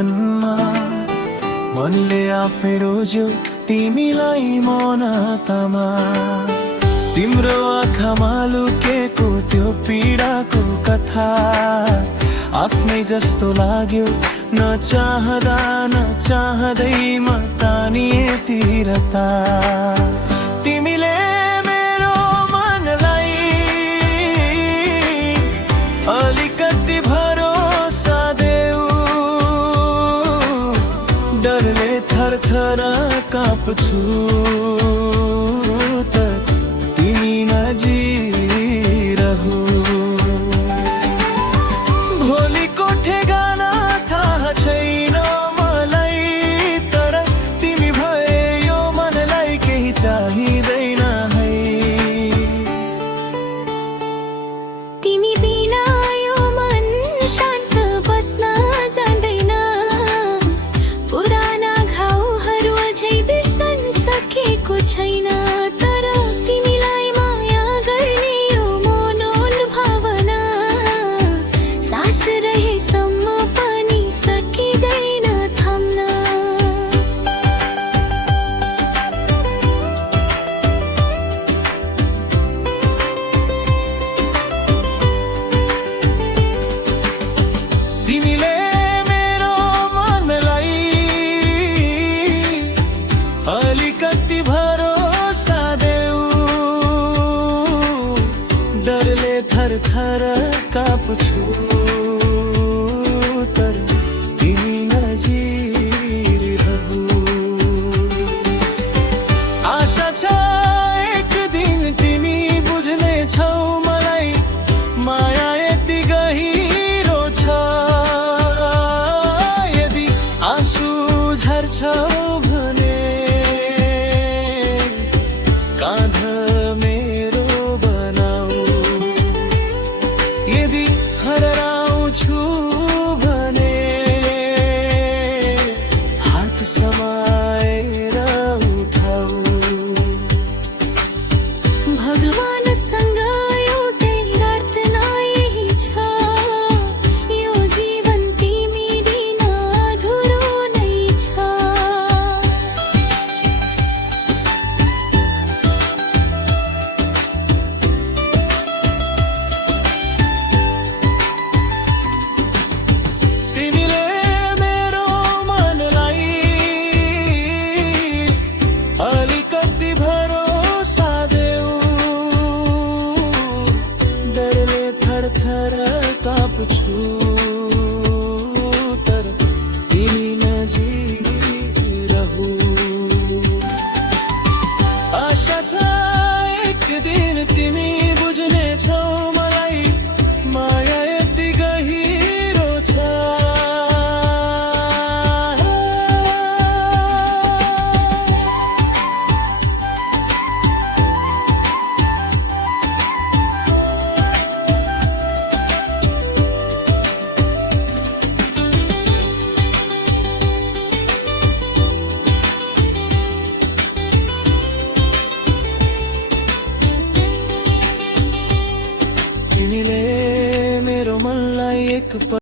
मनमा मनले आफै रोज्यो तिमीलाई मौनतामा। तिम्रो आँखामा लुकेको त्यो पीडाको कथा आफ्नै जस्तो लाग्यो, नचाहँदा नचाहँदै म तानिए तिरता। तिमीले मेरो मनलाई अलिकति भरोसा देऊ, डरले थरथर काँप्छु त तिमी नजिरहु। भोलिको ठेगाना थाहा छैन मलाई, तर तिमी भए यो मनलाई केही चाहिँदैन है। तिमी बिना यो मन शान्त बस्न जान्दैन, पुराना घाउहरू अझै बिर्सन सकेको छैन। तर तिमीलाई माया गर्ने यो मनोल भावना सास रहेसम्म पनि सकिँदैन थाम्न। तिमीले मेरो मनलाई अलिकति भरोसा देऊ, डरले थरथर काँप्छु तर तिमी नजिरहु। आशा छ एक दिन तिमी बुझ्नेछौ मलाई, माया यति गहिरो छ। यदि आँसु झर्छौ भने काँध मेरो बनाऊ, यदि हराउँछु भने हात समाएर उठाऊ। भगवानसँग एउटै प्रार्थना यही छ, यो जीवन तिमी बिना अधुरो नै छ। तिमीले मेरो मनलाई अलिकति भरोसा देऊ, डरले थरथर काँप्छु तर तिमी नजिरहु। आशा छ एक दिन तिमी बुझ्नेछौ मलाई, माया यति गहिरो छ। तिमीले मेरो मनलाई एक